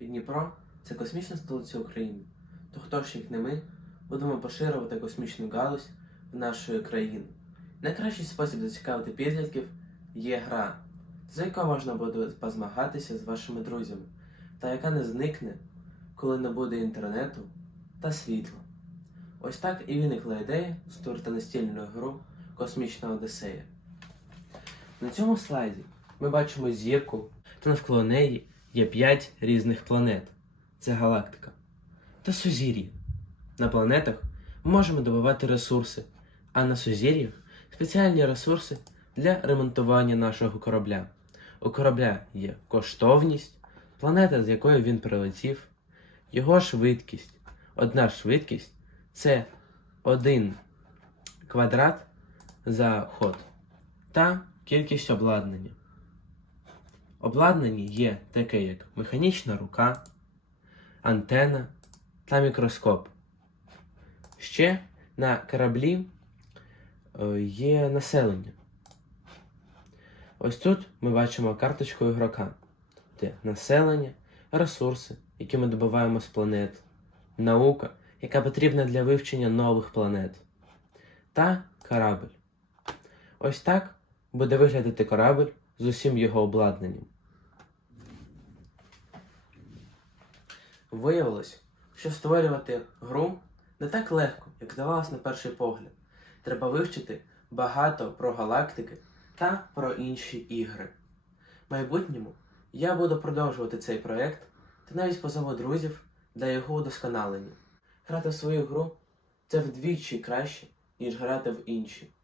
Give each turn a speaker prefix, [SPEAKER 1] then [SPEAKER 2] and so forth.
[SPEAKER 1] Дніпро це космічна столиця України. То хто ж як не ми будемо поширювати космічну галузь в нашу країну. Найкращий спосіб зацікавити підлітків є гра, за яку можна буде позмагатися з вашими друзями, та яка не зникне, коли не буде інтернету та світла. Ось так і виникла ідея створити настільну гру Космічна Одіссея. На цьому слайді ми бачимо зірку, та навколо неї є 5 різних планет. Це галактика та сузір'я. На планетах ми можемо добувати ресурси, а на сузір'ях спеціальні ресурси для ремонтування нашого корабля. У корабля є коштовність, планета, з якої він прилетів, його швидкість. Одна швидкість це один квадрат за ход та кількість обладнання. Обладнані є таке, як механічна рука, антена та мікроскоп. Ще на кораблі е, є населення. Ось тут ми бачимо карточку ігрока, де населення, ресурси, які ми добуваємо з планет, наука, яка потрібна для вивчення нових планет, та корабль. Ось так буде виглядати корабль з усім його обладнанням. Виявилось, що створювати гру не так легко, як здавалось на перший погляд. Треба вивчити багато про галактики та про інші ігри. В майбутньому я буду продовжувати цей проект та навіть позову друзів для його удосконалення. Грати в свою гру це вдвічі краще, ніж грати в інші.